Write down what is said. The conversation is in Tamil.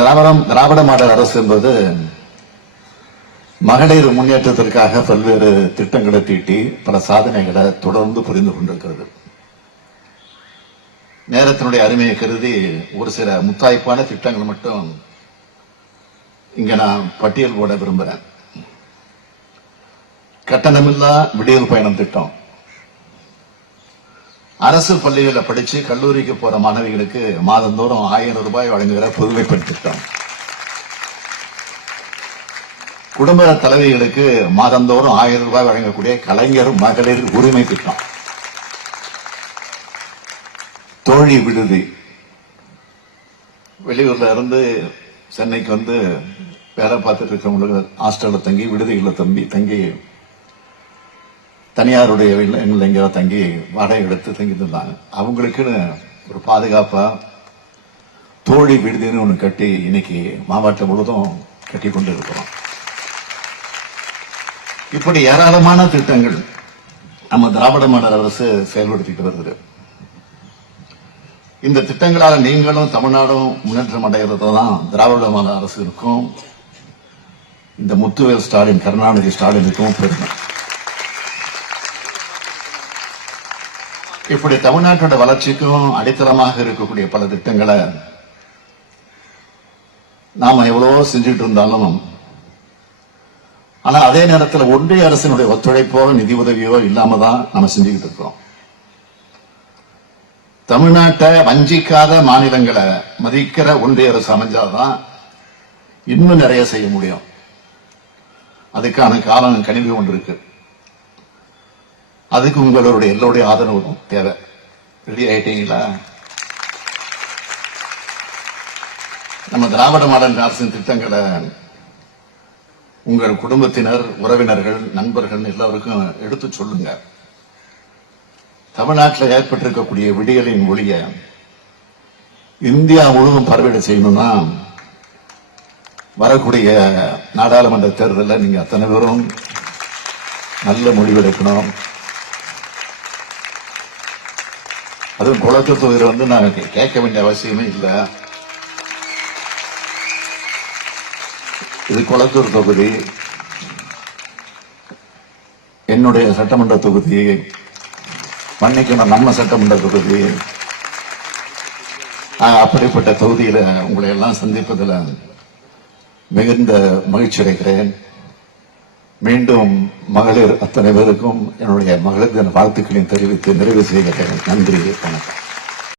திராவிட மாடல் அரசு என்பது மகளிர் முன்னேற்றத்திற்காக பல்வேறு திட்டங்களை தீட்டி பல சாதனைகளை தொடர்ந்து புரிந்து கொண்டிருக்கிறது. நேரத்தினுடைய அருமையை கருதி ஒரு சில முத்தாய்ப்பான திட்டங்கள் மட்டும் இங்க நான் பட்டியல் போட விரும்புகிறேன். கட்டணமில்லா விடியல் பயணம் திட்டம். அரசு பள்ளிகளில் படிச்சு கல்லூரிக்கு போற மாணவிகளுக்கு மாதந்தோறும் 1000 ரூபாய் வழங்குகிற புதுமை பெண் திட்டம். குடும்ப தலைவிகளுக்கு மாதந்தோறும் 1000 ரூபாய் வழங்கக்கூடிய கலைஞர் மகளிர் உரிமை திட்டம். தோழி விடுதி. வெளியூர்ல இருந்து சென்னைக்கு வந்து வேலை பார்த்துட்டு இருக்கவங்களுக்கு ஹாஸ்டல்ல தங்கி விடுதிகளில் தங்கி தனியாருடைய எங்கேயாவது தங்கி வாடகை எடுத்து தங்கிட்டு இருந்தாங்க. அவங்களுக்குன்னு ஒரு பாதுகாப்பா தோழி விடுதின்னு ஒன்று கட்டி இன்னைக்கு மாவட்டம் முழுவதும் கட்டி கொண்டு இருக்கிறோம். இப்படி ஏராளமான திட்டங்கள் நம்ம திராவிட மாடல் அரசு செயல்படுத்திட்டு வருகிறது. இந்த திட்டங்களால் நீங்களும் தமிழ்நாடும் முன்னேற்றம் அடைகிறது தான் திராவிட மாடல் அரசு இருக்கும். இந்த முத்துவேல் ஸ்டாலின், கருணாநிதி ஸ்டாலினுக்கும் பெருமை. இப்படி தமிழ்நாட்டோட வளர்ச்சிக்கும் அடித்தளமாக இருக்கக்கூடிய பல திட்டங்களை நாம எவ்வளவோ செஞ்சுட்டு இருந்தாலும், ஆனா அதே நேரத்தில் ஒன்றிய அரசினுடைய ஒத்துழைப்போ நிதி உதவியோ இல்லாம தான் நம்ம செஞ்சுக்கிட்டு இருக்கோம். தமிழ்நாட்டை வஞ்சிக்காத மாநிலங்களை மதிக்கிற ஒன்றிய அரசு அமைஞ்சாதான் இன்னும் நிறைய செய்ய முடியும். அதுக்கான காலம் கணிவு கொண்டு இருக்கு. அதுக்கு உங்களுடைய எல்லோருடைய ஆதரவும் தேவை. ரெடி ஆயிட்டீங்களா? நம்ம திராவிட மாடல் அரசின் திட்டங்களை உங்கள் குடும்பத்தினர், உறவினர்கள், நண்பர்கள் எல்லாருக்கும் எடுத்து சொல்லுங்க. தமிழ்நாட்டில் ஏற்பட்டிருக்கக்கூடிய விடியலின் ஒளிய இந்தியா முழுவதும் பரவிட செய்யணும்னா வரக்கூடிய நாடாளுமன்ற தேர்தலில் நீங்க அத்தனை பேரும் நல்ல முடிவெடுக்கணும். அதுவும் குளத்தூர் தொகுதி வந்து நான் கேட்க வேண்டிய அவசியமே இல்லை. இது குளத்தூர் தொகுதி, என்னுடைய சட்டமன்ற தொகுதி, மன்னிக்கணும் நம்ம சட்டமன்ற தொகுதி. அப்படிப்பட்ட தொகுதியில உங்களை எல்லாம் சந்திப்பதில் மிகுந்த மகிழ்ச்சி அடைகிறேன். மீண்டும் மகளிர் அத்தனை பேருக்கும் என்னுடைய மகளிர் தின வாழ்த்துக்களையும் தெரிவித்து நிறைவு செய்கிறேன். நன்றி, வணக்கம்.